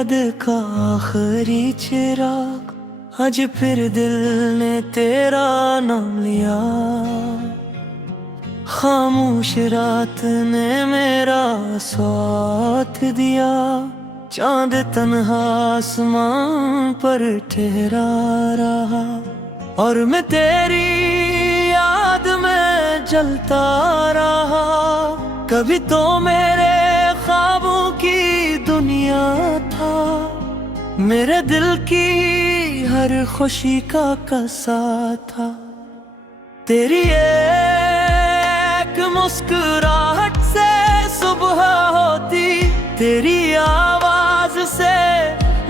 याद का आखिरी चिराग, आज फिर दिल ने तेरा नाम लिया। खामोश रात ने मेरा साथ दिया, चांद तन्हा आसमान पर ठहरा रहा। और मैं तेरी याद में जलता रहा। कभी तो मेरे ख्वाबों की दुनिया था, मेरे दिल की हर खुशी का कसा था। तेरी एक मुस्कुराहट से सुबह होती, तेरी आवाज से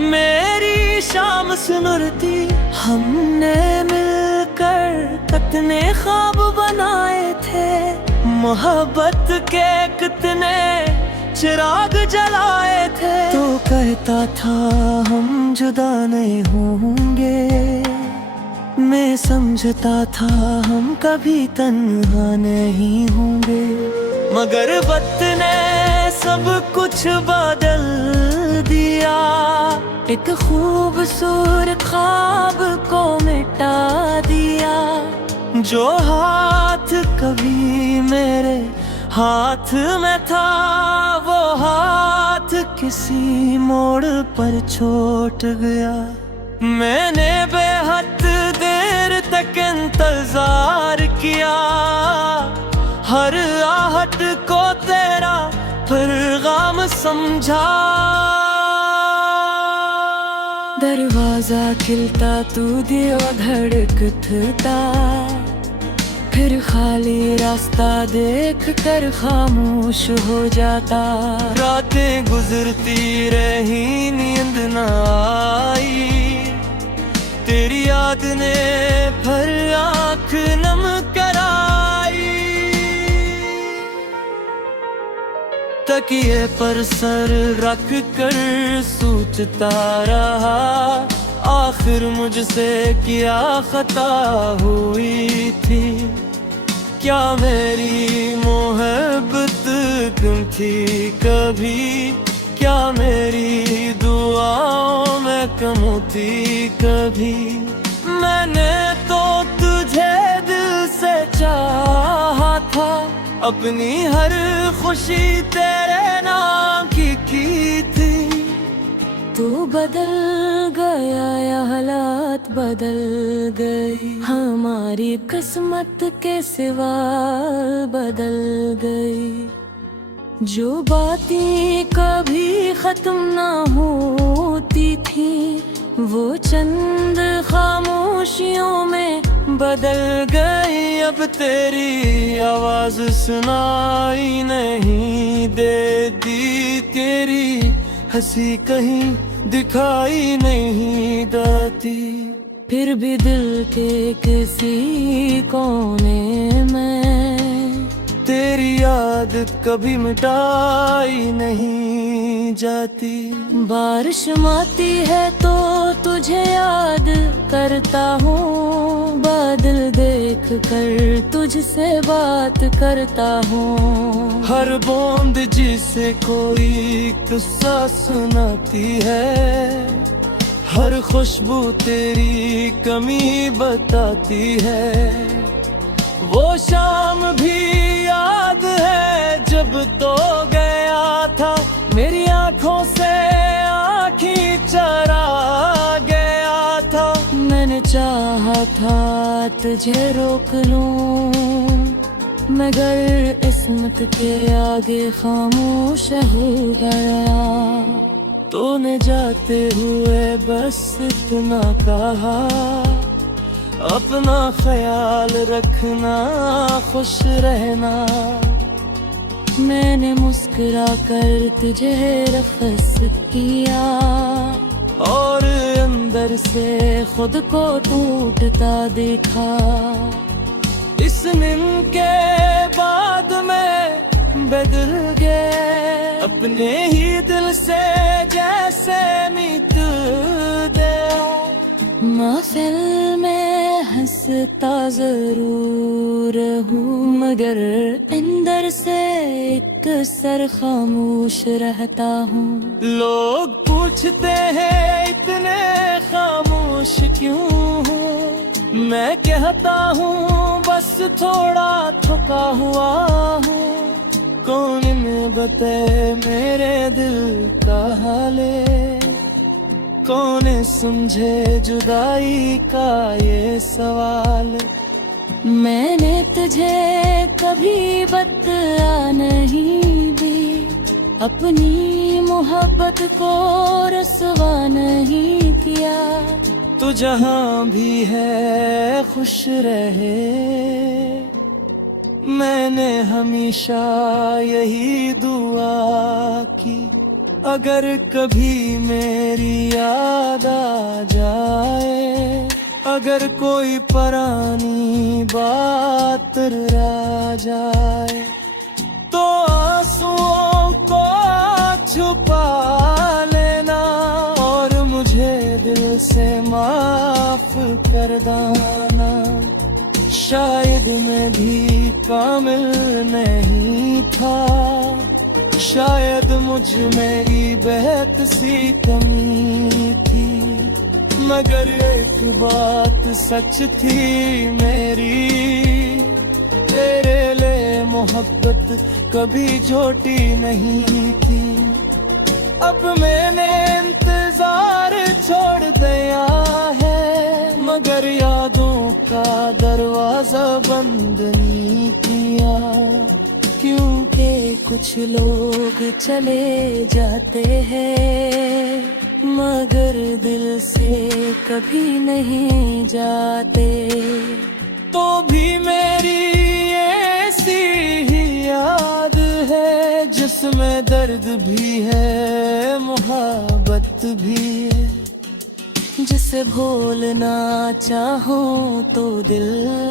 मेरी शाम सुनरती। हमने मिलकर कितने ख्वाब बनाए थे, मोहब्बत के कितने चिराग जलाए थे। तो कहता था हम जुदा नहीं होंगे, मैं समझता था हम कभी तन्हा नहीं होंगे। मगर वक्त ने सब कुछ बदल दिया, एक खूबसूरत ख्वाब को मिटा दिया। जो हाथ कभी मेरे हाथ में था, वो हाथ किसी मोड़ पर छूट गया। मैंने बेहद देर तक इंतजार किया, हर आहट को तेरा पैगाम समझा। दरवाजा खिलता तू दिया धड़कता, फिर खाली रास्ता देख कर खामोश हो जाता। रातें गुजरती रही, नींद न आई, तेरी याद ने भर आँख नम कराई। तकिए पर सर रख कर सोचता रहा, आखिर मुझसे क्या खता हुई थी। क्या मेरी मोहब्बत कम थी कभी, क्या मेरी दुआओं में कम थी कभी। मैंने तो तुझे दिल से चाहा था, अपनी हर खुशी तेरे नाम की थी। तू बदल गया या हालात बदल गई, हमारी किस्मत के सिवा बदल गई। जो बातें कभी खत्म ना होती थी, वो चंद खामोशियों में बदल गई। अब तेरी आवाज सुनाई नहीं देती, तेरी हंसी कहीं दिखाई नहीं देती। फिर भी दिल के किसी कोने में तेरी याद कभी मिटाई नहीं जाती। बारिश आती है तो तुझे याद करता हूँ, बादल देख कर तुझसे बात करता हूँ। हर बूंद जिसे कोई किस्सा सुनाती है, हर खुशबू तेरी कमी बताती है। वो शाम भी याद है जब तो गया था, मेरी आंखों से आँखें चरा गया था। मैंने चाहा था तुझे रोक लूं, मगर किस्मत के आगे खामोश हो गया। तूने जाते हुए बस इतना कहा, अपना ख्याल रखना, खुश रहना। मैंने मुस्कुरा कर तुझे रखस किया, और अंदर से खुद को टूटता देखा। इस नींद के बाद मैं बदल गया, अपने ही दिल से जैसे मिट गया। महफिल में हंसता जरूर हूँ, मगर अंदर से अक्सर खामोश रहता हूँ। लोग पूछते हैं इतने खामोश क्यों हूँ, मैं कहता हूँ बस थोड़ा थका हुआ हूँ। कौन में बताए मेरे दिल का हाले, कौन समझे जुदाई का ये सवाल। मैंने तुझे कभी बता नहीं दी, अपनी मोहब्बत को रसवा नहीं किया। तू जहाँ भी है खुश रहे, मैंने हमेशा यही दुआ की। अगर कभी मेरी याद आ जाए, अगर कोई पुरानी बात रह जाए, तो आंसुओं को छुपा लेना और मुझे दिल से माफ कर देना। शायद मैं भी कामिल नहीं था, शायद मुझ में ही बेहद सी कमी थी, मगर एक बात सच थी मेरी, तेरे लिए मोहब्बत कभी झूठी नहीं थी। अब मैंने इंतजार छोड़ दिया है, मगर यादों का दरवाजा बंद नहीं किया। क्योंकि कुछ लोग चले जाते हैं, मगर दिल से कभी नहीं जाते। तो भी मेरी ऐसी ही याद है, जिसमें दर्द भी है मोहब्बत भी है। जिसे भूलना चाहूं तो दिल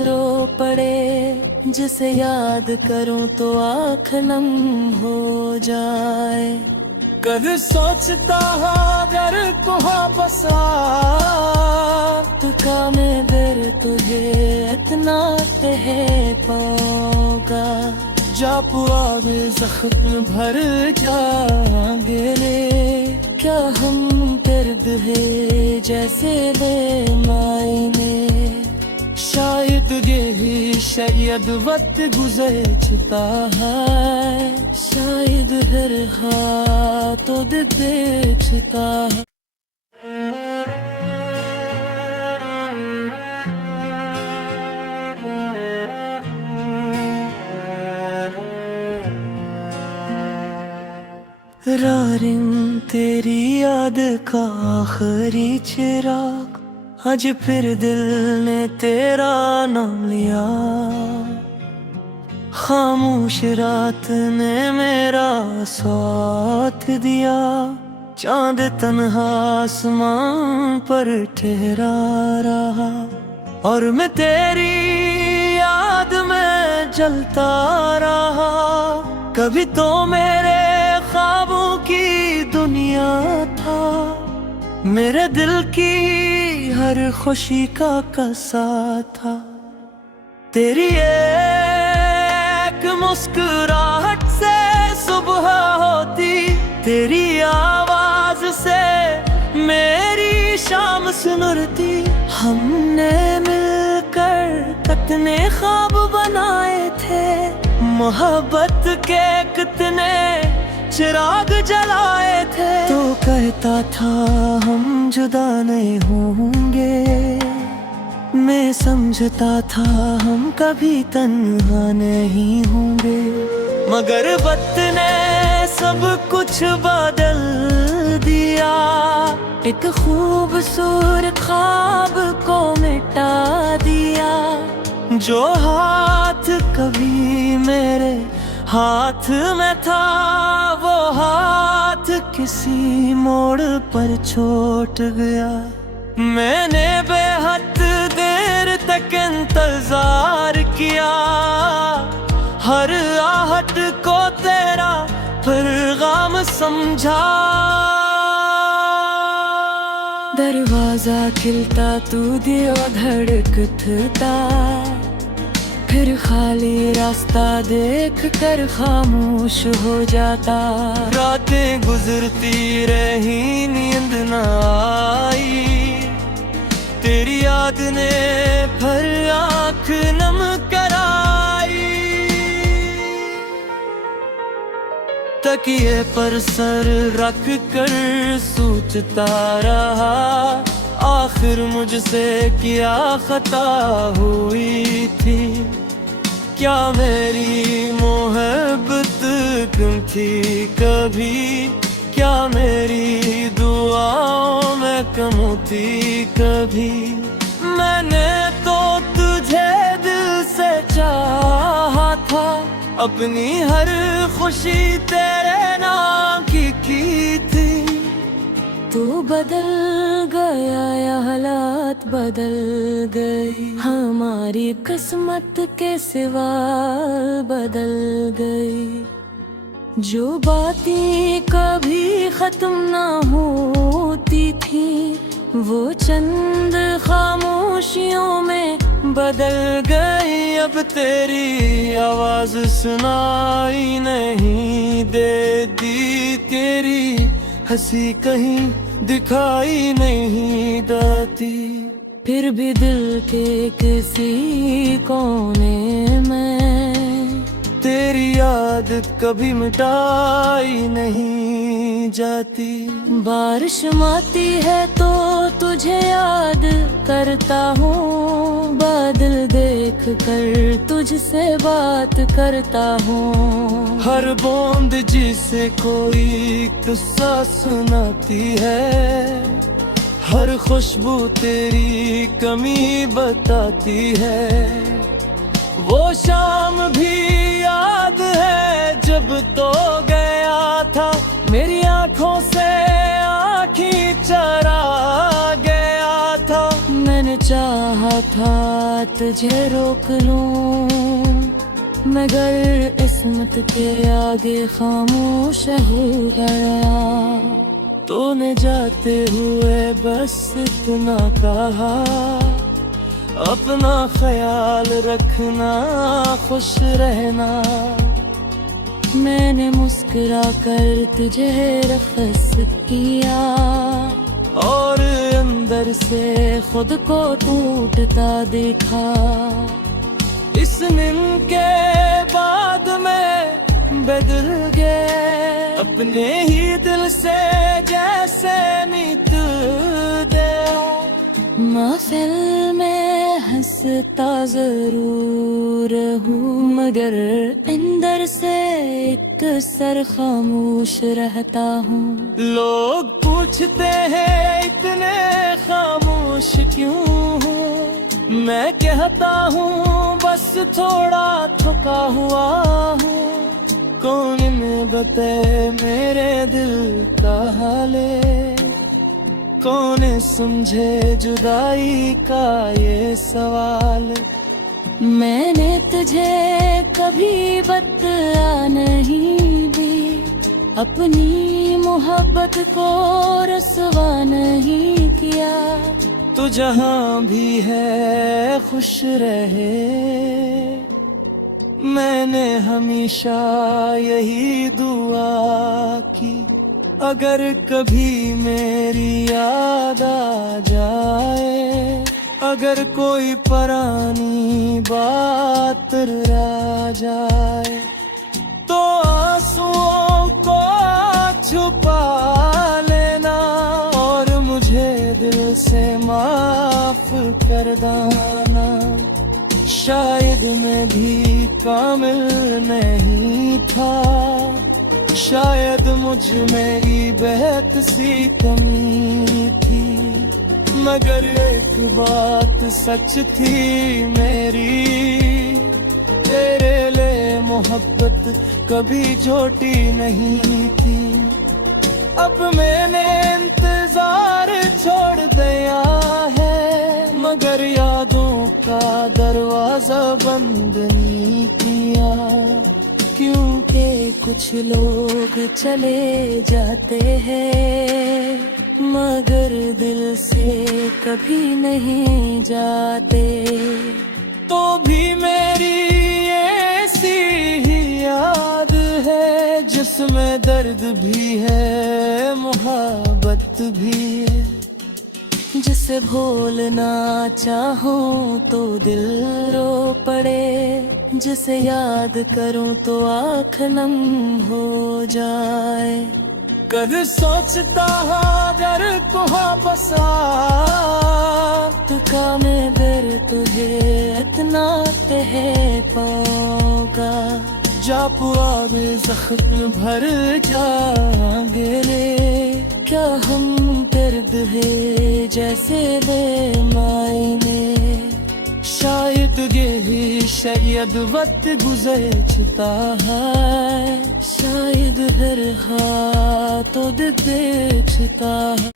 रो पड़े, जिसे याद करूं तो आँख नम हो जाए। कभी सोचता अगर तू वापस आ, तो का मैं फिर तुझे इतना कह पाऊंगा। जा पुआ में जख्म भर जाएंगे रे, क्या हम दर्द है जैसे ले मायने। शायद ये शायद वक्त गुजरता है, शायद हर हाथों देखता है। रारिम तेरी याद का आखिरी चिराग, आज फिर दिल ने तेरा नाम लिया। खामोश रात ने मेरा साथ दिया, चांद तन्हा आसमान पर ठहरा रहा। और मैं तेरी याद में जलता रहा। कभी तो मेरे ख्वाबों की दुनिया था, मेरे दिल की हर खुशी का कसा था। तेरी एक मुस्कुराहट से सुबह होती, तेरी आवाज से मेरी शाम सुनरती। हमने मिलकर कितने ख्वाब बनाए थे, मोहब्बत के कितने चिराग जलाए थे। तो कहता था हम जुदा नहीं होंगे, मैं समझता था हम कभी तन्हा नहीं होंगे। मगर वक्त ने सब कुछ बदल दिया, एक खूबसूरत ख्वाब को मिटा दिया। जो हाथ कभी मेरे हाथ में था, वो हाथ किसी मोड़ पर छूट गया। मैंने बेहद देर तक इंतजार किया, हर आहट को तेरा पैगाम समझा। दरवाजा खिलता तू दिया धड़कता, फिर खाली रास्ता देख कर खामोश हो जाता। रातें गुजरती रही, नींद न आई, तेरी याद ने फिर आँख नम कराई। तकिए पर सर रख कर सोचता रहा, आखिर मुझसे क्या खता हुई थी। क्या मेरी मोहब्बत कम थी कभी, क्या मेरी दुआओं में कम थी कभी। मैंने तो तुझे दिल से चाहा था, अपनी हर खुशी तेरे नाम की थी। तू बदल गया या हालात बदल गई, हमारी किस्मत के सिवा बदल गई। जो बातें कभी खत्म ना होती थी, वो चंद खामोशियों में बदल गई। अब तेरी आवाज सुनाई नहीं देती, तेरी हंसी कहीं दिखाई नहीं देती। फिर भी दिल के किसी कोने में तेरी याद कभी मिटाई नहीं जाती। बारिश आती है तो तुझे याद करता हूँ, बादल देख कर तुझसे बात करता हूँ। हर बूंद जिसे कोई किस्सा सुनाती है, हर खुशबू तेरी कमी बताती है। वो शाम भी याद है जब तो गया था, मेरी आंखों से आँखें चरा गया था। मैंने चाहा था तुझे रोक लूं, मगर किस्मत के आगे खामोश हो गया। तूने जाते हुए बस इतना कहा, अपना ख्याल रखना, खुश रहना। मैंने मुस्कुरा कर तुझे रफ़स किया, और अंदर से खुद को टूटता देखा। इस नींद के बाद मैं बदल गया, अपने ही दिल से जैसे नीत दे। महफिल में हंसता जरूर हूँ, मगर अंदर से एक सर खामोश रहता हूँ। लोग पूछते हैं इतने खामोश क्यों हूँ, मैं कहता हूँ बस थोड़ा थका हुआ हूँ। कौन में बताए मेरे दिल का हाले, कौन समझे जुदाई का ये सवाल। मैंने तुझे कभी बता नहीं दी, अपनी मोहब्बत को रसवा नहीं किया। तू जहाँ भी है खुश रहे, मैंने हमेशा यही दुआ की। अगर कभी मेरी याद आ जाए, अगर कोई पुरानी बात रह जाए, तो आंसुओं को छुपा लेना, और मुझे दिल से माफ कर देना। शायद मैं भी कामिल नहीं था, शायद मुझ में ही बेहद सी कमी थी, मगर एक बात सच थी मेरी, तेरे लिए मोहब्बत कभी झूठी नहीं थी। अब मैंने इंतजार छोड़ दिया है, मगर यादों का दरवाजा बंद नहीं किया। क्योंकि कुछ लोग चले जाते हैं, मगर दिल से कभी नहीं जाते। तो भी मेरी इसमें दर्द भी है, मोहब्बत भी है। जिसे भूलना चाहूं तो दिल रो पड़े, जिसे याद करूं तो आँख नम हो जाए। कद सोचता अगर तुहा पसात का मैं बेर तुझे इतना तह पाऊंगा। जा पुआबे जख्म भर जाएंगे, क्या हम दर्द है जैसे बेमायने। शायद ये शायद वक्त गुजर चुका है, शायद हर हाथों बेचता है।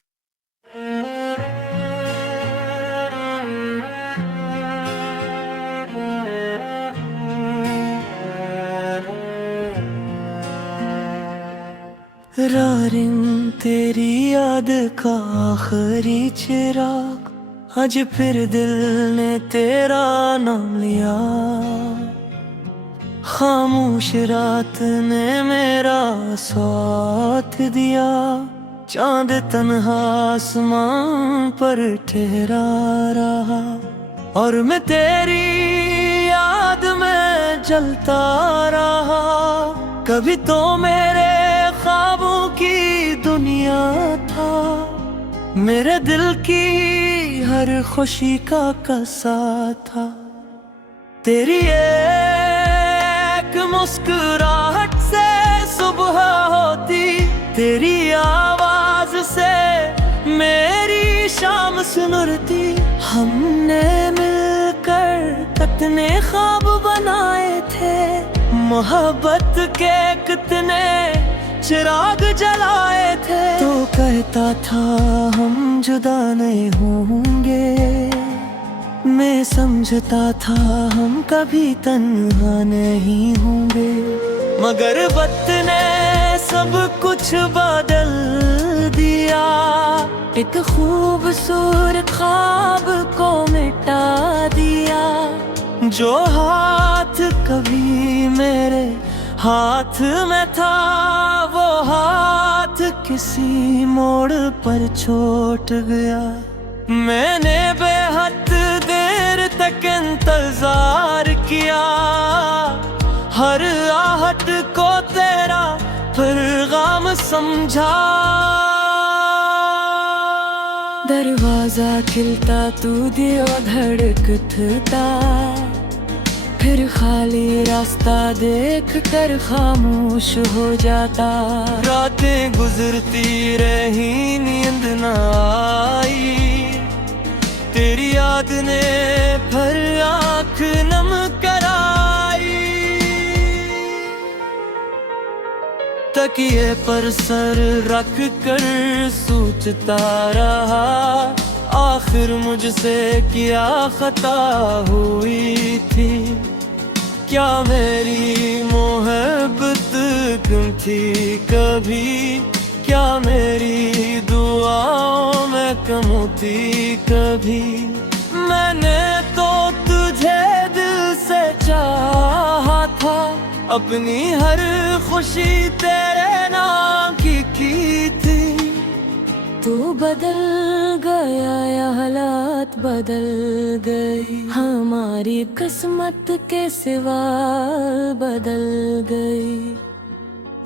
रारिन तेरी याद का आखिरी चिराग, आज फिर दिल ने तेरा नाम लिया। खामोश रात ने मेरा साथ दिया, चांद तन्हा आसमान पर ठहरा रहा। और मैं तेरी याद में जलता रहा। कभी तो मेरे ख्वाबों की दुनिया था, मेरे दिल की हर खुशी का कसा था। तेरी एक मुस्कुराहट से सुबह होती, तेरी आवाज से मेरी शाम सुनरती। हमने मिलकर कितने ख्वाब बनाए थे, मोहब्बत के कितने चिराग जलाए थे। तो कहता था हम जुदा नहीं होंगे, मैं समझता था हम कभी तन्हा नहीं होंगे। मगर वक्त ने सब कुछ बदल दिया, एक खूबसूरत ख्वाब को मिटा दिया। जो हाथ कभी मेरे हाथ में था, वो हाथ किसी मोड़ पर छूट गया। मैंने बेहद देर तक इंतजार किया, हर आहट को तेरा पैगाम समझा। दरवाजा खिलता तू दियो धड़कता, फिर खाली रास्ता देख कर खामोश हो जाता। रातें गुजरती रही नींद न आई, तेरी याद ने फिर आँख नम कराई। तकिए पर सर रख कर सोचता रहा, आखिर मुझसे क्या खता हुई थी। क्या मेरी मोहब्बत कम थी कभी, क्या मेरी दुआओं में कम थी कभी। मैंने तो तुझे दिल से चाहा था, अपनी हर खुशी तेरे नाम की थी। तू बदल गया या हालात बदल गई, हमारी किस्मत के सिवा बदल गई।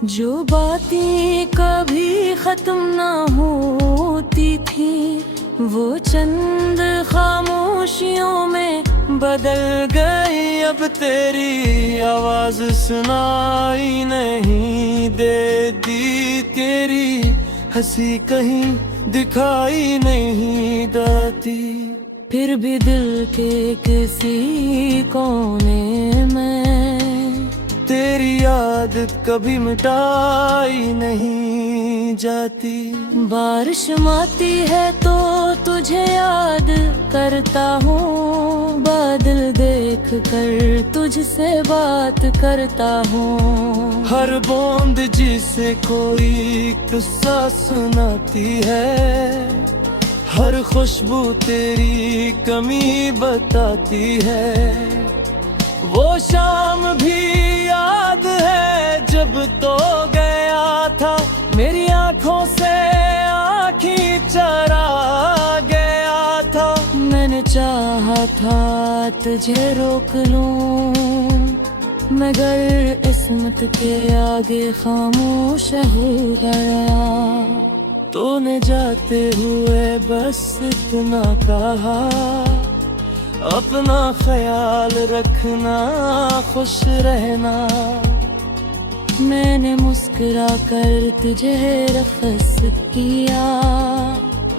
जो बातें कभी खत्म ना होती थी, वो चंद खामोशियों में बदल गई। अब तेरी आवाज सुनाई नहीं देती, तेरी हंसी कहीं दिखाई नहीं देती। फिर भी दिल के किसी कोने में तेरी याद कभी मिटाई नहीं जाती। बारिश आती है तो तुझे याद करता हूँ, बादल देख कर तुझसे बात करता हूँ। हर बूंद जिसे कोई किस्सा सुनाती है, हर खुशबू तेरी कमी बताती है। वो शाम भी याद है जब तो गया था, मेरी आंखों से आँखी चरा गया था। मैंने चाहा था तुझे रोक लूं, मगर इस्मत के आगे खामोश हो गया। तूने जाते हुए बस इतना कहा, अपना ख्याल रखना, खुश रहना। मैंने मुस्कुरा कर तुझे रफ़स किया,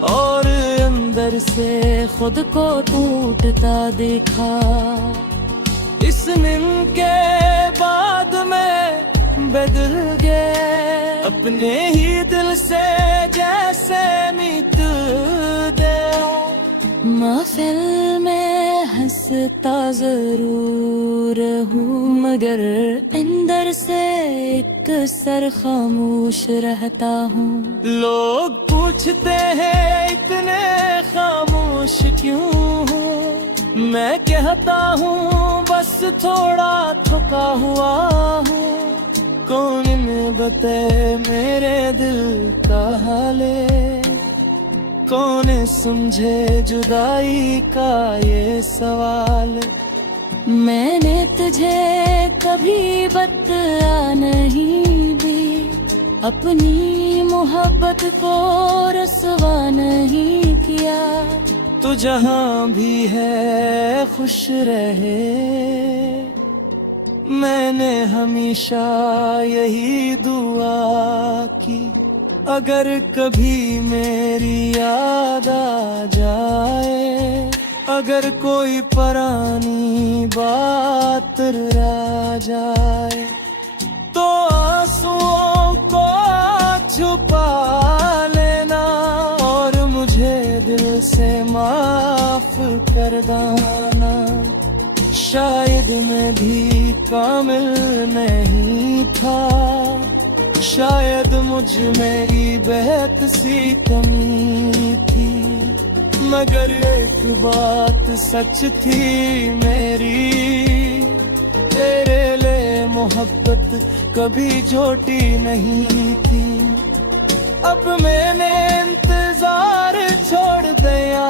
और अंदर से खुद को टूटता देखा। इस दिन के बाद मैं बदल गया, अपने ही दिल से जैसे मिट गया। महफिल में हंसता जरूर हूँ, मगर अंदर से एक सर खामोश रहता हूँ। लोग पूछते हैं इतने खामोश क्यों हूँ, मैं कहता हूँ बस थोड़ा थका हुआ हूँ। कौन ने बताए मेरे दिल का हाले, कौन समझे जुदाई का ये सवाल। मैंने तुझे कभी बता नहीं दी, अपनी मोहब्बत को रसवा नहीं किया। तू जहाँ भी है खुश रहे, मैंने हमेशा यही दुआ की। अगर कभी मेरी याद आ जाए, अगर कोई पुरानी बात रह जाए, तो आंसुओं को छुपा लेना, और मुझे दिल से माफ कर देना। शायद मैं भी कामिल नहीं था, शायद मुझ मेरी बेहद सी कमी थी, मगर एक बात सच थी मेरी, तेरे लिए मोहब्बत कभी झूठी नहीं थी। अब मैंने इंतजार छोड़ दिया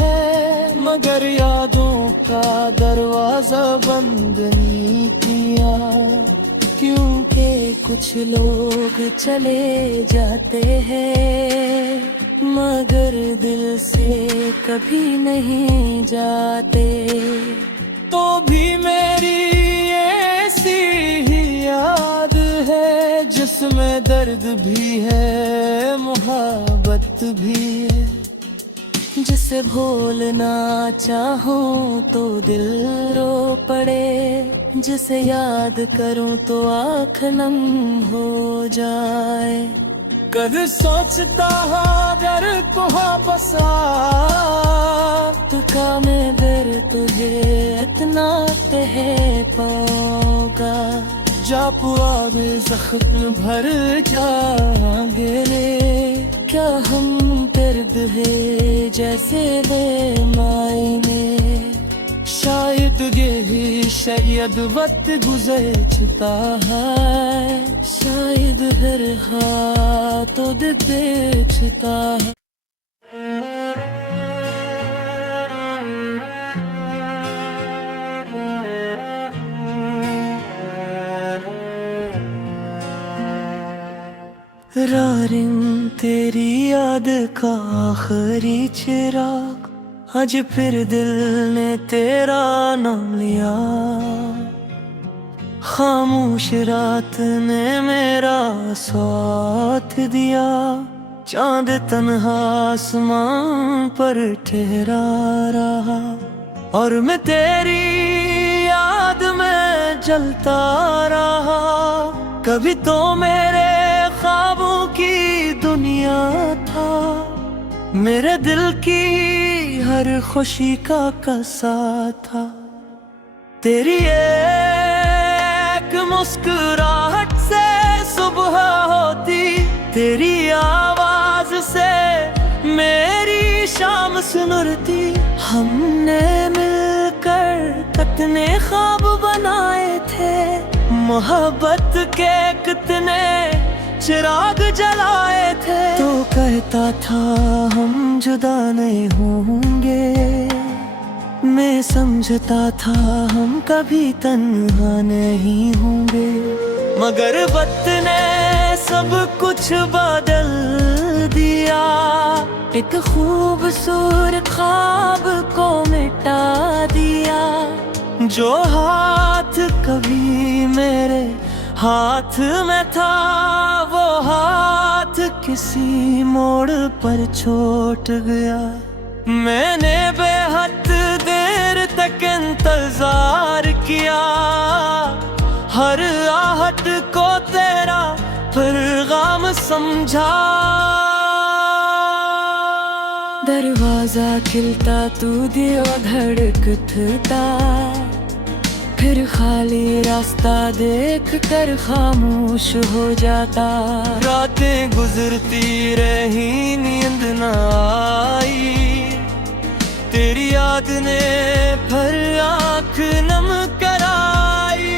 है, मगर यादों का दरवाजा बंद नहीं किया। क्योंकि कुछ लोग चले जाते हैं, मगर दिल से कभी नहीं जाते। तो भी मेरी ऐसी ही याद है, जिसमें दर्द भी है, मोहब्बत भी है। जिसे भूलना चाहूं तो दिल रो पड़े, जिसे याद करूं तो आँख नम हो जाए। कभी सोचता अगर तुहाँ पसा का मैं गर तुझे इतना तह पाऊंगा। जा पुआ में जख्म भर जाएंगे रे, क्या हम दर्द है जैसे बेमायने। शायद यही शायद वक्त गुजरता है, शायद हर हाथों देखता है। रारिन तेरी याद का आखिरी चिराग, आज फिर दिल ने तेरा नाम लिया। खामोश रात ने मेरा साथ दिया, चांद तन्हा आसमान पर ठहरा रहा। और मैं तेरी याद में जलता रहा। कभी तो मेरे ख्वाबों की दुनिया था, मेरे दिल की हर खुशी का कसा था। तेरी एक मुस्कुराहट से सुबह होती, तेरी आवाज से मेरी शाम सुनरती। हमने मिलकर कितने ख्वाब बनाए थे, मोहब्बत के कितने चिराग जलाए थे, तो कहता था हम जुदा नहीं होंगे। मैं समझता था हम कभी तन्हा नहीं होंगे, मगर वक्त ने सब कुछ बदल दिया। एक खूबसूरत ख्वाब को मिटा दिया। जो हाथ कभी मेरे हाथ में था, वो हाथ किसी मोड़ पर छूट गया। मैंने बेहद देर तक इंतजार किया, हर आहट को तेरा पैगाम समझा। दरवाजा खिलता तू दिया धड़कता, फिर खाली रास्ता देख कर खामोश हो जाता। रातें गुजरती रही, नींद न आई, तेरी याद ने फिर आँख नम कराई।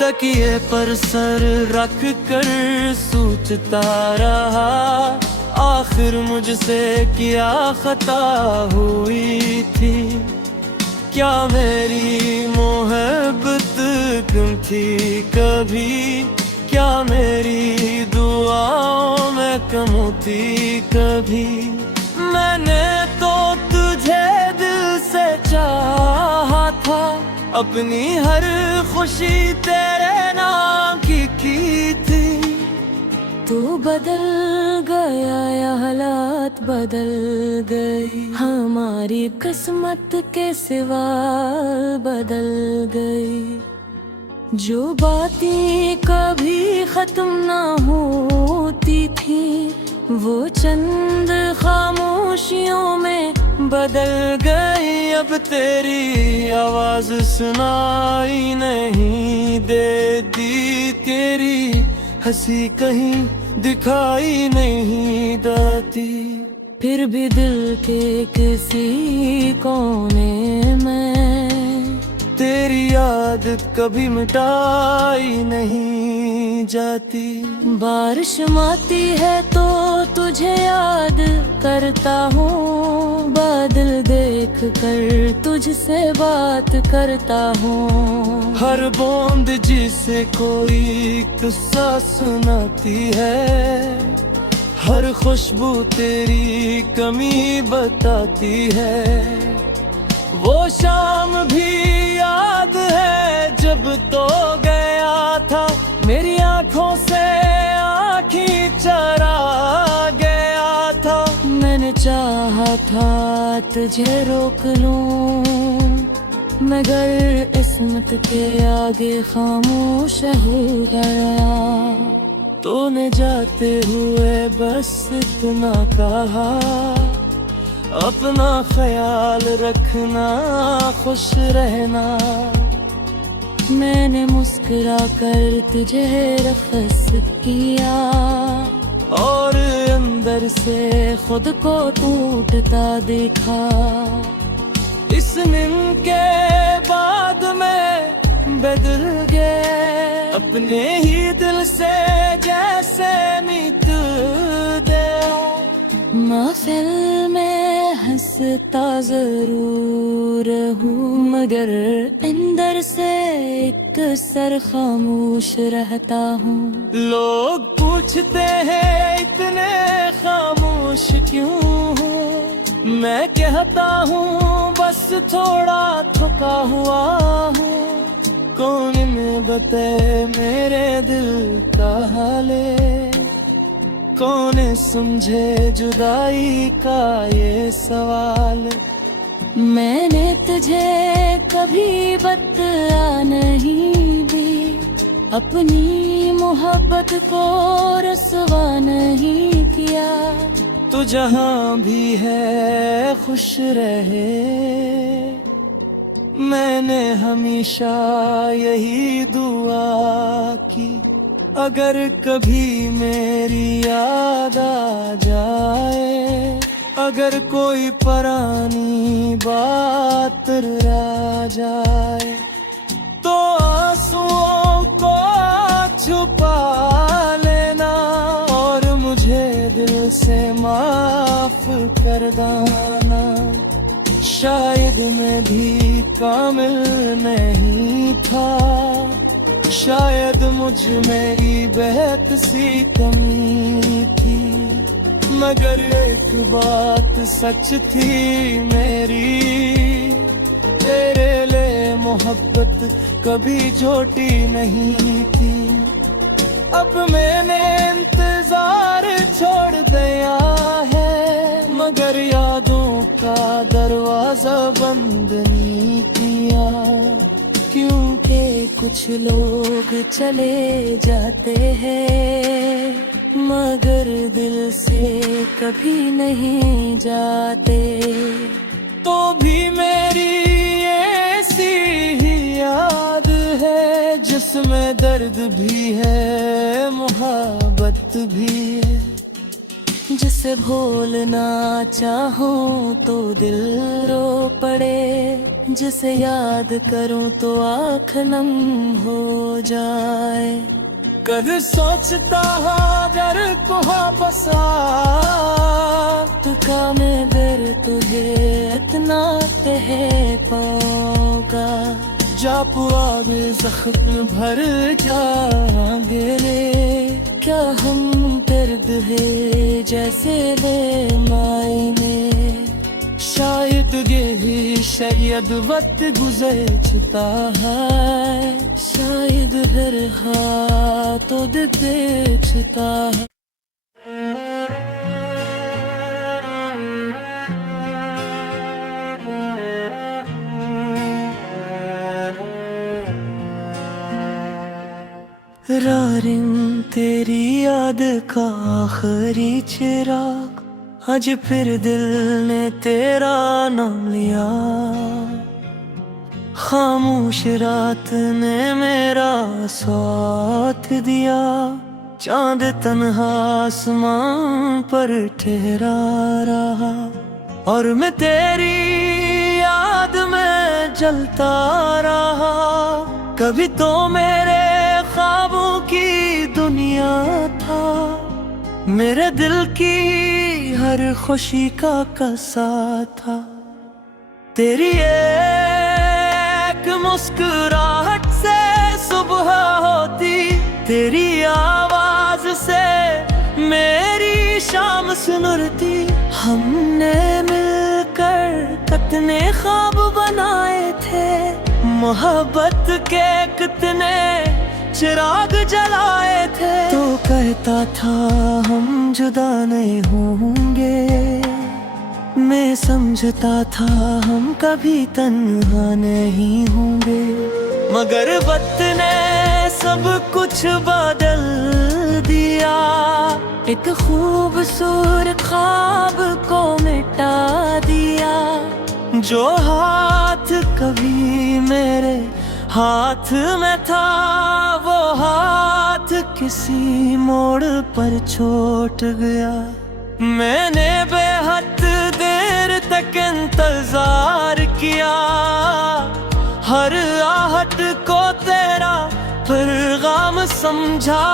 तकिए पर सर रख कर सोचता रहा, आखिर मुझसे क्या खता हुई थी। क्या मेरी मोहब्बत कम थी कभी, क्या मेरी दुआओं में कम थी कभी। मैंने तो तुझे दिल से चाहा था, अपनी हर खुशी तेरे नाम की थी। तू बदल गया या हालात बदल गई, हमारी किस्मत के सिवा बदल गई। जो बातें कभी खत्म ना होती थी, वो चंद खामोशियों में बदल गई। अब तेरी आवाज सुनाई नहीं देती, तेरी हंसी कहीं दिखाई नहीं देती। फिर भी दिल के किसी कोने में तेरी याद कभी मिटाई नहीं जाती। बारिश आती है तो तुझे याद करता हूँ, बादल देख कर तुझसे बात करता हूँ। हर बूंद जिसे कोई किस्सा सुनाती है, हर खुशबू तेरी कमी बताती है। वो शाम भी याद है जब तो गया था, मेरी आंखों से आँखें चरा गया था। मैंने चाहा था तुझे रोक लूं, मगर इस्मत के आगे खामोश हो गया। तूने जाते हुए बस इतना कहा, अपना ख्याल रखना, खुश रहना। मैंने मुस्कुरा कर तुझे रफ़स किया, और अंदर से खुद को टूटता देखा। इस नींद के बाद मैं बदल गया, अपने ही दिल से जैसे मिट गया। महफिल में हंसता जरूर हूँ, मगर अंदर से एक सर खामोश रहता हूँ। लोग पूछते हैं इतने खामोश क्यों हूँ, मैं कहता हूँ बस थोड़ा थका हुआ हूँ। कौन में बताए मेरे दिल का हाले, कौन समझे जुदाई का ये सवाल। मैंने तुझे कभी बता नहीं दी, अपनी मोहब्बत को रसवा नहीं किया। तू जहाँ भी है खुश रहे, मैंने हमेशा यही दुआ की। अगर कभी मेरी याद आ जाए, अगर कोई पुरानी बात रह जाए, तो आंसुओं को छुपा लेना और मुझे दिल से माफ कर देना। शायद मैं भी कामिल नहीं था, शायद मुझ मेरी बेहद सी कमी थी, मगर एक बात सच थी मेरी, तेरे लिए मोहब्बत कभी झूठी नहीं थी। अब मैंने इंतजार छोड़ दिया है, मगर यादों का दरवाजा बंद नहीं किया, क्योंकि कुछ लोग चले जाते हैं मगर दिल से कभी नहीं जाते। तो भी मेरी ऐसी ही याद है जिसमें दर्द भी है मोहब्बत भी है, जिसे भूलना चाहूं तो दिल रो पड़े, जिसे याद करूं तो आँख नम हो जाए। कभी सोचता अगर को वापस का मैं गर तुझे इतना तह पाऊंगा, जा पुआ में जख्म भर जाएंगे रे, क्या हम दर्द है जैसे ले मायने। शायद यही शायद वक्त गुजरता है, शायद फिर हाथों देखता है। रारिम तेरी याद का आखिरी चिराग, आज फिर दिल ने तेरा नाम लिया, खामोश रात ने मेरा साथ दिया, चांद तन्हा आसमां पर ठहरा रहा, और मैं तेरी याद में जलता रहा। कभी तो मेरे ख्वाबों की दुनिया था, मेरे दिल की हर खुशी का कसा था, तेरी एक मुस्कुराहट से सुबह होती, तेरी आवाज से मेरी शाम सुनरती। हमने मिलकर कितने ख्वाब बनाए थे, मोहब्बत के कितने चिराग जलाए थे, तो कहता था हम जुदा नहीं होंगे, मैं समझता था हम कभी तन्हा नहीं होंगे, मगर वक्त ने सब कुछ बदल दिया, एक खूबसूरत ख्वाब को मिटा दिया, जो हाथ कभी मेरे हाथ में था, वो हाथ किसी मोड़ पर छूट गया। मैंने बेहद देर तक इंतजार किया, हर आहट को तेरा पैगाम समझा,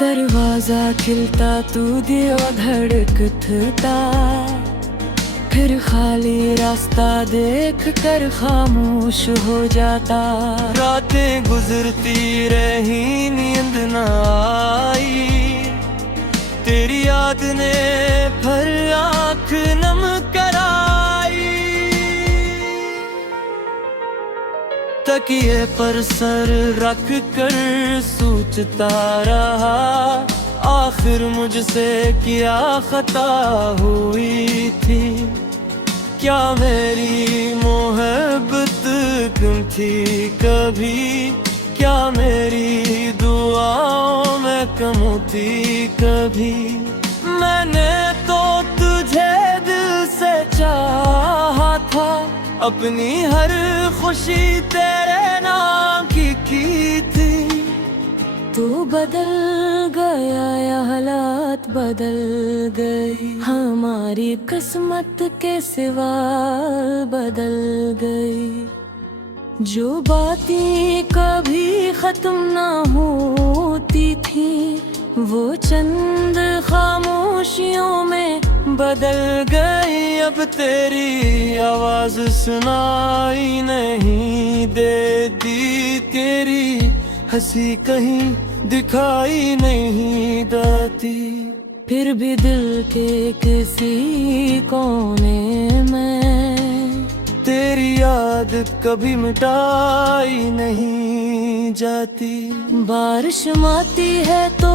दरवाजा खिलता तू दिया धड़कता, फिर खाली रास्ता देख कर खामोश हो जाता। रातें गुजरती रही नींद न आई, तेरी याद ने फिर आँख नम कराई, तकिए पर सर रख कर सोचता रहा, आखिर मुझसे क्या खता हुई थी, क्या मेरी मोहब्बत कम थी कभी, क्या मेरी दुआओं में कम थी कभी। मैंने तो तुझे दिल से चाहा था, अपनी हर खुशी तेरे नाम की थी, तू बदल गया या हालात बदल गई, हमारी किस्मत के सिवा बदल गई। जो बातें कभी खत्म ना होती थी, वो चंद खामोशियों में बदल गई। अब तेरी आवाज सुनाई नहीं देती, तेरी हंसी कहीं दिखाई नहीं देती। फिर भी दिल के किसी कोने में तेरी याद कभी मिटाई नहीं जाती। बारिश आती है तो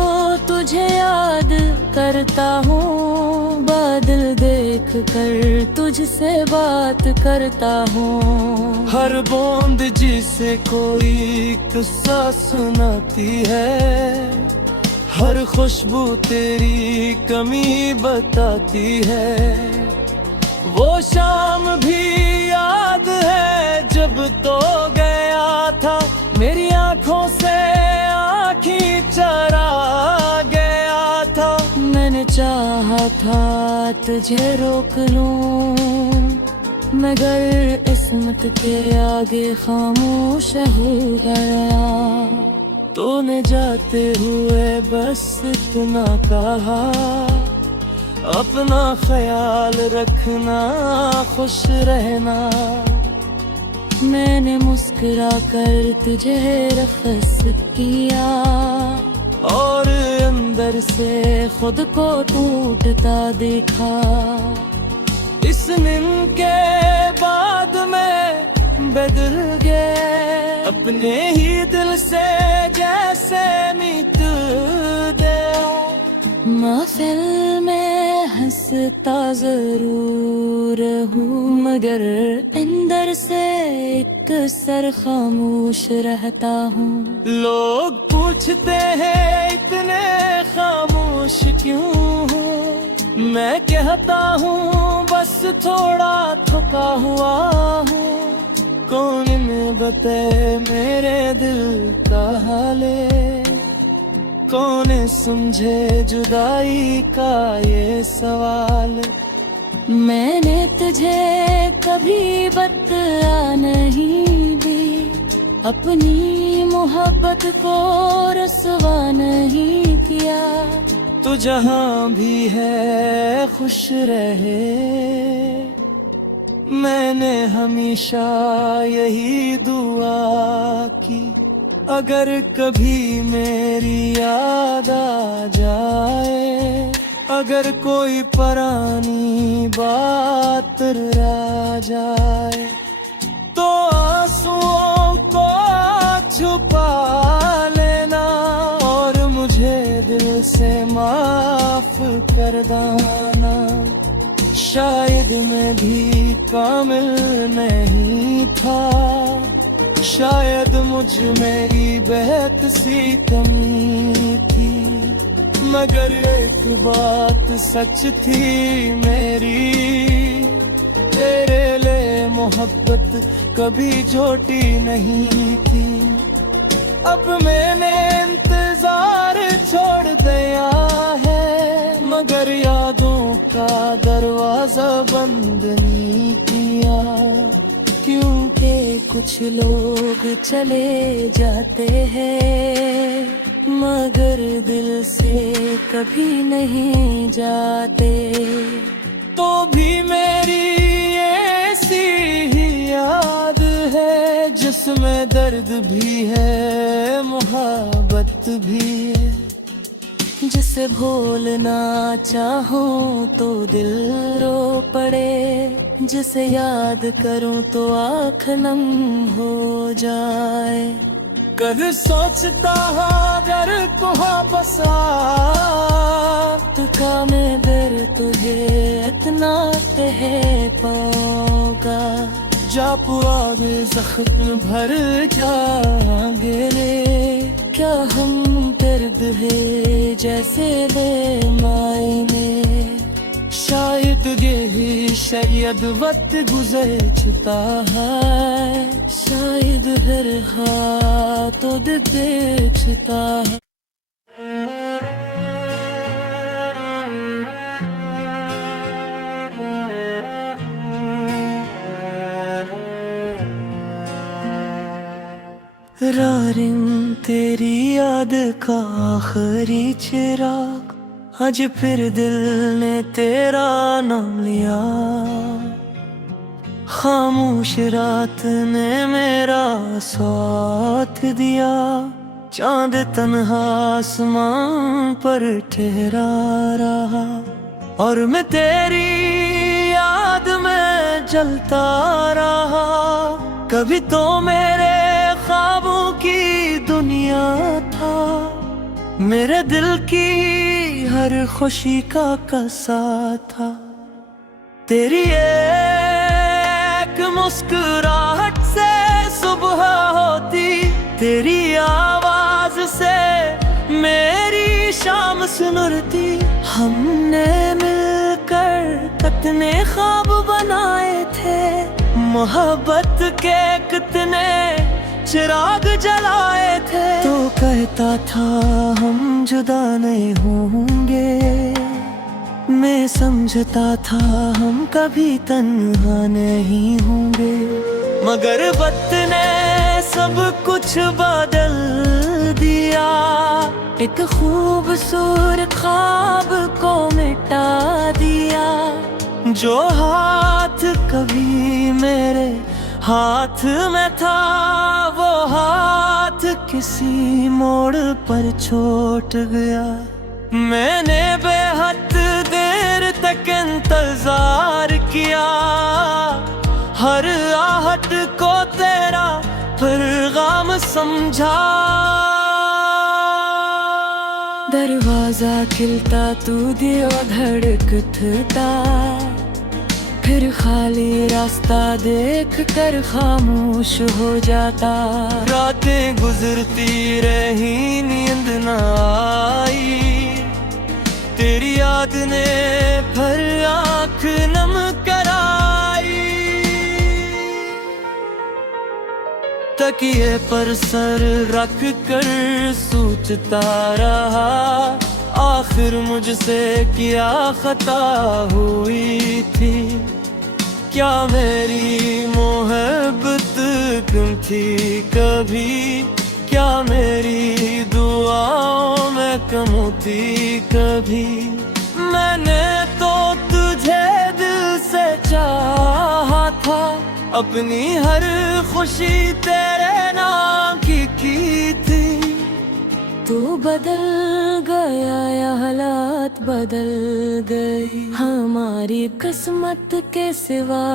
तुझे याद करता हूँ, बादल देख कर तुझसे बात करता हूँ। हर बूंद जिसे कोई किस्सा सुनाती है, हर खुशबू तेरी कमी बताती है। वो शाम भी याद है जब तो गया था, मेरी आंखों से आँखें चरा गया था। मैंने चाहा था तुझे रोक लूं, मगर इस्मत के आगे खामोश हो गया। तूने जाते हुए बस इतना कहा, अपना ख्याल रखना, खुश रहना। मैंने मुस्कुरा कर तुझे रखस किया, और अंदर से खुद को टूटता देखा। इस नींद के बाद मैं बदल गए, अपने ही दिल से जैसे मिट गया। महफिल में हंसता जरूर हूँ, मगर अंदर से एक सर खामोश रहता हूँ। लोग पूछते हैं इतने खामोश क्यों हूँ, मैं कहता हूँ बस थोड़ा थका हुआ हूँ। कौन में बताए मेरे दिल का हाले, कौन समझे जुदाई का ये सवाल। मैंने तुझे कभी बता नहीं दी, अपनी मोहब्बत को रसवा नहीं किया। तू जहाँ भी है खुश रहे, मैंने हमेशा यही दुआ की। अगर कभी मेरी याद आ जाए, अगर कोई पुरानी बात रह जाए, तो आंसुओं को छुपा लेना, और मुझे दिल से माफ कर देना। शायद मैं भी कामिल नहीं था, शायद मुझ मेरी बेहद सी कमी थी, मगर एक बात सच थी मेरी, तेरे लिए मोहब्बत कभी झूठी नहीं थी। अब मैंने इंतजार छोड़ दिया है, मगर यादों का दरवाजा बंद नहीं किया। क्योंकि कुछ लोग चले जाते हैं, मगर दिल से कभी नहीं जाते। तो भी मेरी ऐसी ही याद है, जिसमें दर्द भी है, मोहब्बत भी है। जिसे भूलना चाहूं तो दिल रो पड़े, जिसे याद करूं तो आँख नम हो जाए। कभी सोचता अगर तू वापस आ, तो का मैं दर तुझे इतना कह पाऊंगा। जा पुराने जख्म भर जाएंगे रे, क्या हम दर्द है जैसे ले मायने। शायद यही शायद वक्त गुजर चुका है, शायद हर हाथ देखता है। रारिन तेरी याद का आखिरी चिराग, आज फिर दिल ने तेरा नाम लिया। खामोश रात ने मेरा साथ दिया, चांद तन्हा आसमान पर ठहरा रहा, और मैं तेरी याद में जलता रहा। कभी तो मेरे ख्वाबों की दुनिया था, मेरे दिल की हर खुशी का कसा था। तेरी एक मुस्कुराहट से सुबह होती, तेरी आवाज से मेरी शाम सुनरती। हमने मिलकर कितने ख्वाब बनाए थे, मोहब्बत के कितने चिराग जलाए थे। तो कहता था हम जुदा नहीं होंगे, मैं समझता था हम कभी तन्हा नहीं होंगे। मगर वक्त ने सब कुछ बदल दिया, एक खूबसूरत ख्वाब को मिटा दिया। जो हाथ कभी मेरे हाथ में था, वो हाथ किसी मोड़ पर छूट गया। मैंने बेहद देर तक इंतजार किया, हर आहट को तेरा पैगाम समझा। दरवाजा खिलता तू दियो धड़कता, फिर खाली रास्ता देख कर खामोश हो जाता। रातें गुजरती रही नींद न आई, तेरी याद ने फिर आँख नम कराई। तकिए पर सर रख कर सोचता रहा, आखिर मुझसे क्या खता हुई थी। क्या मेरी मोहब्बत कम थी कभी, क्या मेरी दुआओं में कम थी कभी। मैंने तो तुझे दिल से चाहा था, अपनी हर खुशी तेरे नाम की थी। तू बदल गया या हालात बदल गई, हमारी किस्मत के सिवा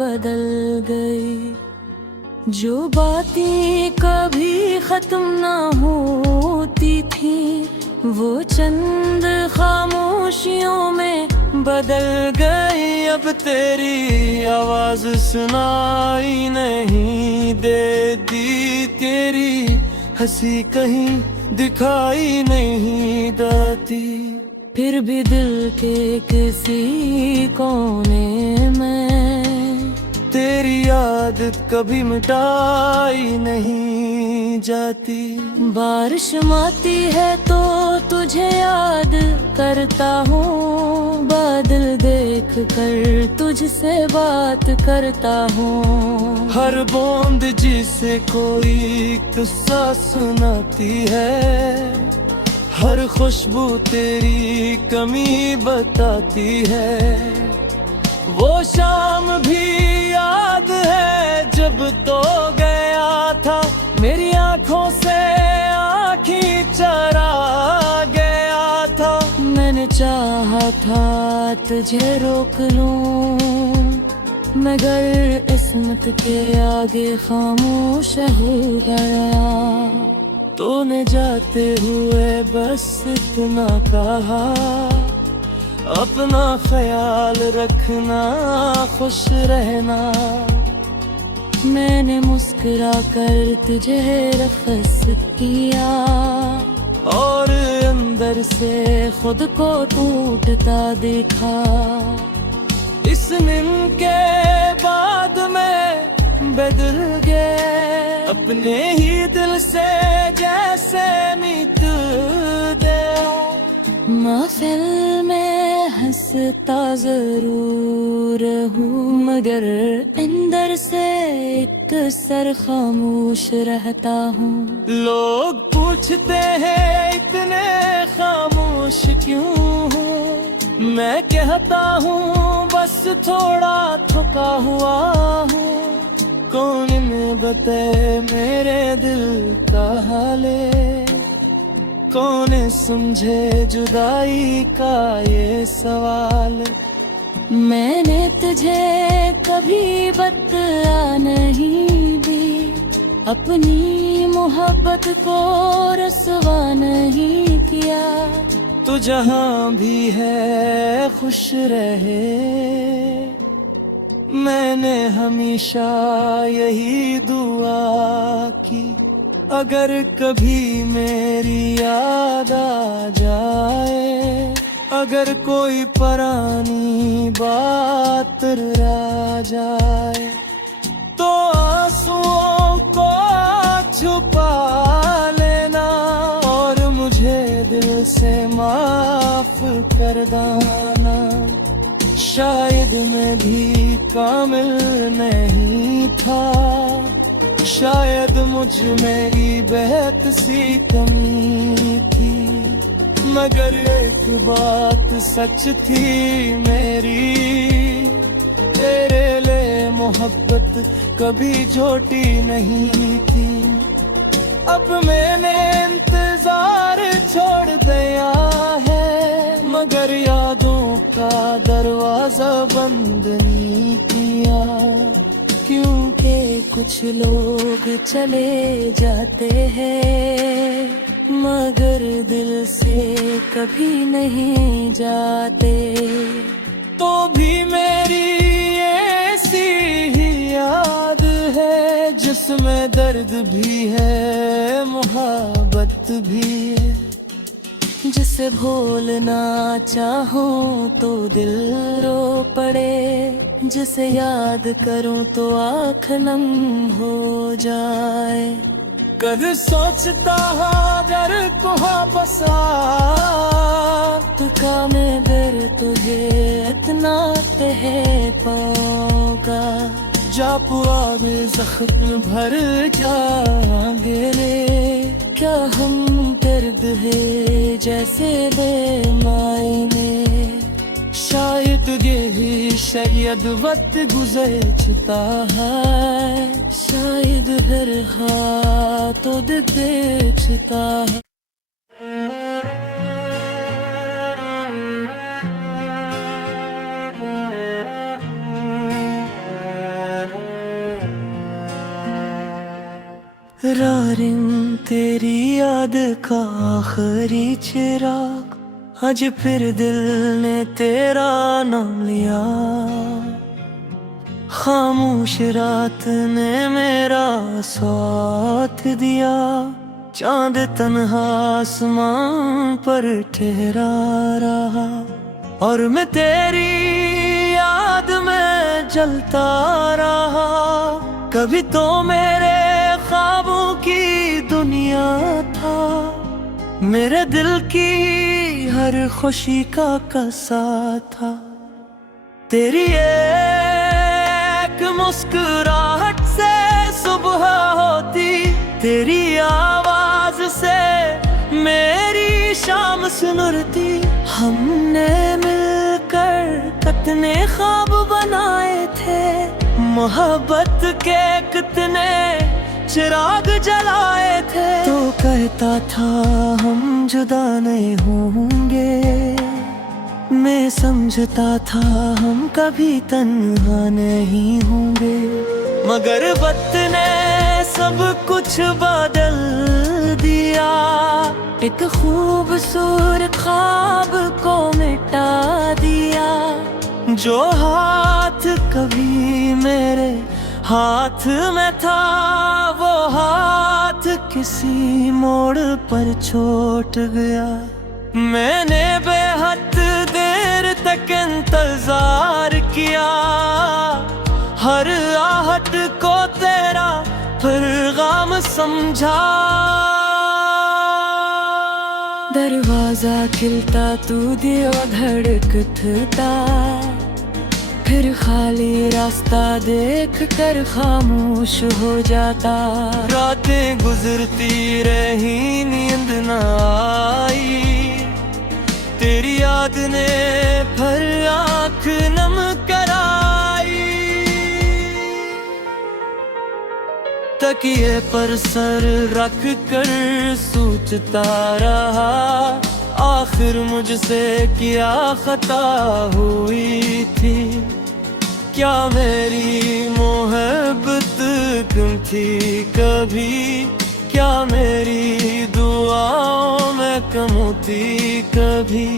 बदल गई। जो बातें कभी खत्म ना होती थी, वो चंद खामोशियों में बदल गई। अब तेरी आवाज सुनाई नहीं देती, तेरी हंसी कहीं दिखाई नहीं देती। फिर भी दिल के किसी कोने में तेरी याद कभी मिटाई नहीं जाती। बारिश आती है तो तुझे याद करता हूँ, बादल देख कर तुझसे बात करता हूँ। हर बूंद जिसे कोई किस्सा सुनाती है, हर खुशबू तेरी कमी बताती है। वो शाम भी याद है जब तो गया था, मेरी आंखों से आँखें चरा गया था। मैंने चाहा था तुझे रोक लूं, मगर इस्मत के आगे खामोश हो गया। तूने जाते हुए बस इतना कहा, अपना ख्याल रखना, खुश रहना। मैंने मुस्कुरा कर तुझे रफ़स किया, और अंदर से खुद को टूटता देखा। इस दिन के बाद मैं बदल गया, अपने ही दिल से जैसे मिट गया। महफिल में हंसता जरूर हूँ, मगर अंदर से अक्सर खामोश रहता हूँ। लोग पूछते हैं इतने खामोश क्यों हो, मैं कहता हूँ बस थोड़ा थका हुआ हूँ। कौन ने बताए मेरे दिल का हाले, कौन समझे जुदाई का ये सवाल। मैंने तुझे कभी बतला नहीं दी, अपनी मोहब्बत को रसवा नहीं किया। तू जहाँ भी है खुश रहे, मैंने हमेशा यही दुआ की। अगर कभी मेरी याद आ जाए, अगर कोई पुरानी बात रह जाए, तो आंसुओं को छुपा लेना और मुझे दिल से माफ कर देना। शायद मैं भी कामिल नहीं था, शायद मुझ में ही बेहद सी कमी थी, मगर एक बात सच थी मेरी, तेरे लिए मोहब्बत कभी झूठी नहीं थी। अब मैंने इंतजार छोड़ दिया है, मगर यादों का दरवाजा बंद नहीं किया। क्योंकि कुछ लोग चले जाते हैं, मगर दिल से कभी नहीं जाते। तो भी मेरी ऐसी ही याद है, जिसमें दर्द भी है मोहब्बत भी है। जिसे भूलना चाहूं तो दिल रो पड़े, जिसे याद करूं तो आँख नम हो जाए। कभी सोचता अगर को वापस का मैं बर तुझे इतना तह पाऊंगा। जा पुआ में जख्म भर जाएंगे रे, क्या हम दर्द है जैसे बेमायने। शायद यही शायद वक्त गुजरता है, शायद हर हाथों दे बेचता है। रारिन तेरी याद का आखिरी चिराग, आज फिर दिल ने तेरा नाम लिया। खामोश रात ने मेरा साथ दिया, चांद तन्हा आसमान पर ठहरा रहा। और मैं तेरी याद में जलता रहा। कभी तो मेरे ख्वाबों की दुनिया था, मेरे दिल की हर खुशी का कसा था। तेरी एक मुस्कुराहट से सुबह होती, तेरी आवाज से मेरी शाम सुनरती। हमने मिलकर कितने ख्वाब बनाए थे, मोहब्बत के कितने चिराग जलाए थे। तो कहता था हम जुदा नहीं होंगे, मैं समझता था हम कभी तन्हा नहीं होंगे। मगर वक्त ने सब कुछ बदल दिया, एक खूबसूरत ख्वाब को मिटा दिया। जो हाथ कभी मेरे हाथ में था, वो हाथ किसी मोड़ पर छूट गया। मैंने बेहद देर तक इंतजार किया, हर आहट को तेरा पैगाम समझा। दरवाजा खिलता तू दिया धड़कता, फिर खाली रास्ता देख कर खामोश हो जाता। रातें गुजरती रही, नींद न आई, तेरी याद ने फिर आँख नम कराई। तकिए पर सर रख कर सोचता रहा, आखिर मुझसे क्या खता हुई थी। क्या मेरी मोहब्बत कम थी कभी, क्या मेरी दुआओं में कम थी कभी।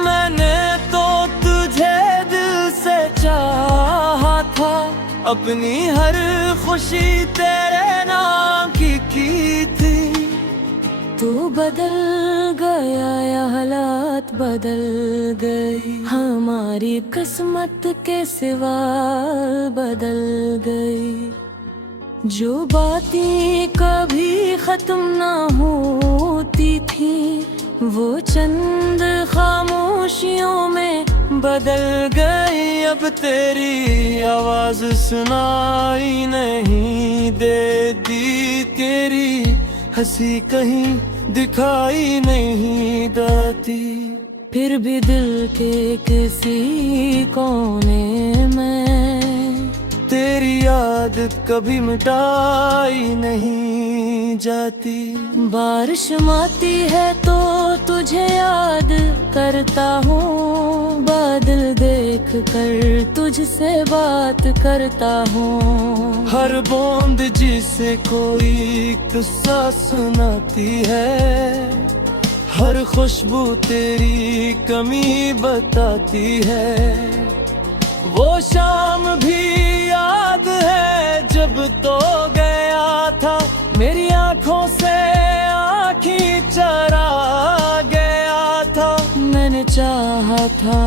मैंने तो तुझे दिल से चाहा था, अपनी हर खुशी तेरे नाम की थी। तू बदल गया या हालात बदल गई, हमारी किस्मत के सिवा बदल गई। जो बातें कभी खत्म ना होती थी, वो चंद खामोशियों में बदल गई। अब तेरी आवाज सुनाई नहीं देती, तेरी हंसी कहीं दिखाई नहीं देती। फिर भी दिल के किसी कोने में तेरी याद कभी मिटाई नहीं जाती। बारिश आती है तो तुझे याद करता हूँ, बादल देख कर तुझसे बात करता हूँ। हर बूंद जिसे कोई किस्सा सुनाती है, हर खुशबू तेरी कमी बताती है। वो शाम भी याद है जब तो गया था, मेरी आंखों से आँखी चरा गया था। मैंने चाहा था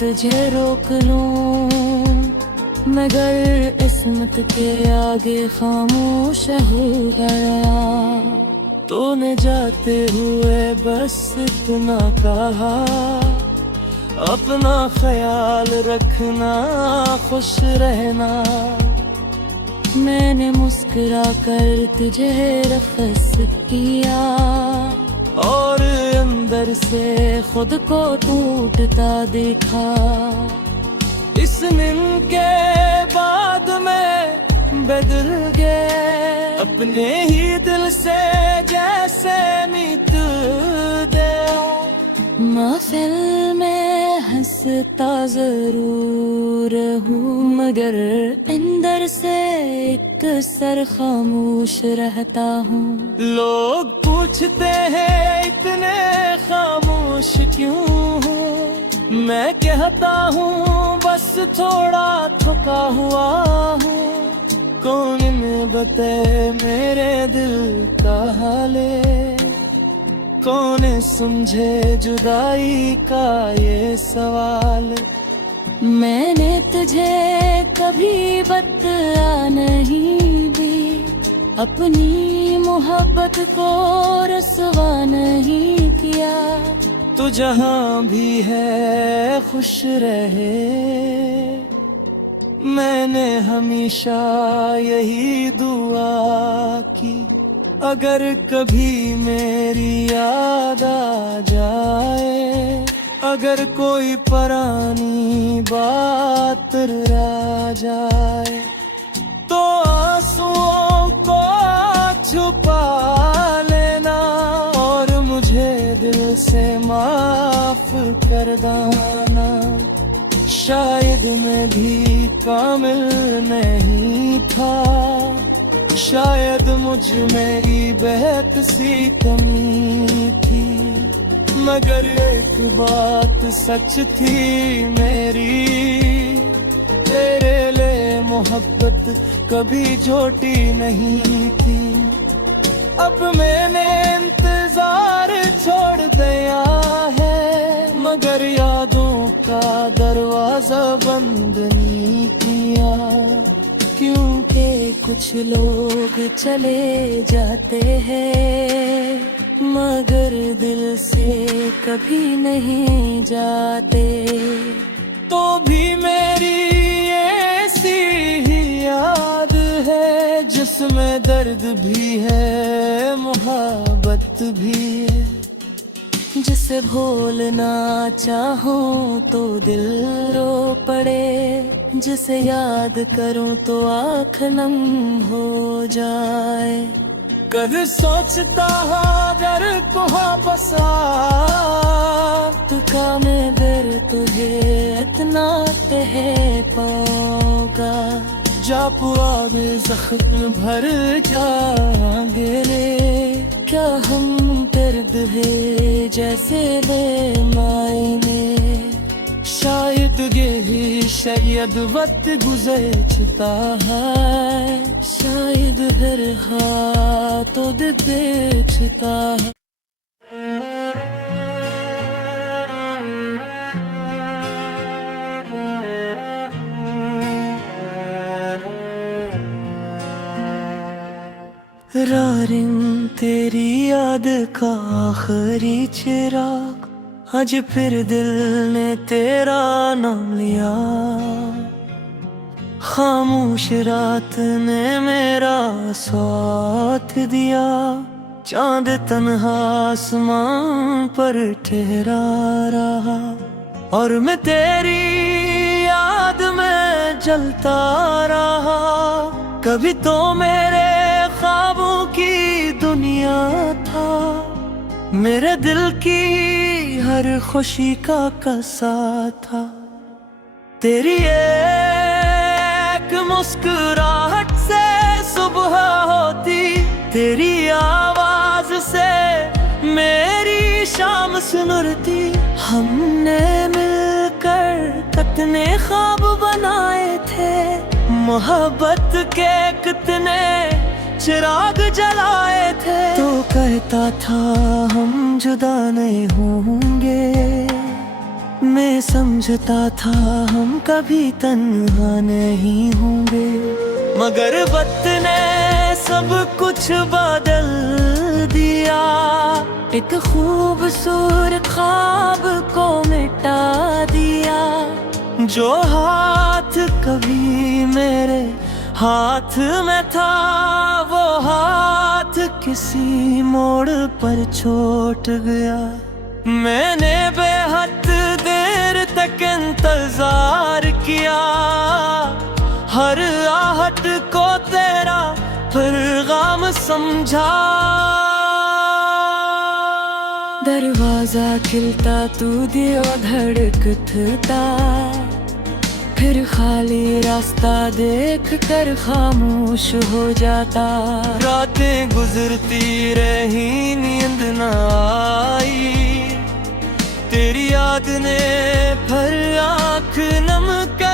तुझे रोक लूं, मगर किस्मत के आगे खामोश हो गया। तूने जाते हुए बस इतना कहा, अपना ख्याल रखना, खुश रहना। मैंने मुस्कुरा कर तुझे रखस किया, और अंदर से खुद को टूटता देखा। इस नींद के बाद मैं बदल गया, अपने ही दिल से जैसे मीत दे। महफिल में हंसता जरूर हूँ, मगर अंदर से एक सर खामोश रहता हूँ। लोग पूछते हैं इतने खामोश क्यों हूँ, मैं कहता हूँ बस थोड़ा थका हुआ हूँ। कौन ने बताए मेरे दिल का हाले, कौन समझे जुदाई का ये सवाल। मैंने तुझे कभी बता नहीं दी, अपनी मोहब्बत को रसवा नहीं किया। तू जहाँ भी है खुश रहे, मैंने हमेशा यही दुआ की। अगर कभी मेरी याद आ जाए, अगर कोई पुरानी बात रह जाए, तो आंसुओं को छुपा लेना, और मुझे दिल से माफ कर देना। शायद मैं भी कामिल नहीं था, शायद मुझ मेरी बेहद सी कमी थी, मगर एक बात सच थी मेरी, तेरे लिए मोहब्बत कभी झूठी नहीं थी। अब मैंने इंतजार छोड़ दिया है, मगर यादों का दरवाजा बंद नहीं किया। क्योंकि कुछ लोग चले जाते हैं, मगर दिल से कभी नहीं जाते। तो भी मेरी इसमें दर्द भी है, मोहब्बत भी है। जिसे भूलना चाहूं तो दिल रो पड़े, जिसे याद करूं तो आँख नम हो जाए। कभी सोचता अगर तू वापस तू का मैं फिर तुझे इतना कह पाऊंगा। जा पुआ में जख्म भर जाएंगे रे, क्या हम दर्द है जैसे ले मायने। शायद यही शायद वक्त गुजरता है, शायद फिर हाथों दे बेचता है। रारिन तेरी याद का आखिरी चिराग, आज फिर दिल ने तेरा नाम लिया। खामोश रात ने मेरा साथ दिया, चांद तन्हा आसमान पर ठहरा रहा। और मैं तेरी याद में जलता रहा। कभी तो मेरे ख्वाबों की दुनिया था, मेरे दिल की हर खुशी का कसा था। तेरी एक मुस्कुराहट से सुबह होती, तेरी आवाज से मेरी शाम सुनरती। हमने मिलकर कितने ख्वाब बनाए थे, मोहब्बत के कितने चिराग जलाए थे। तो कहता था हम जुदा नहीं होंगे, मैं समझता था हम कभी तन्हा नहीं होंगे। मगर वक्त ने सब कुछ बदल दिया, एक खूबसूरत ख्वाब को मिटा दिया। जो हाथ कभी मेरे हाथ में था, वो हाथ किसी मोड़ पर छूट गया। मैंने बेहद देर तक इंतजार किया, हर आहट को तेरा पैगाम समझा। दरवाजा खिलता तू दिया धड़कता, फिर खाली रास्ता देख कर खामोश हो जाता। रातें गुजरती रही नींद न आई, तेरी याद ने भर आँख नम कर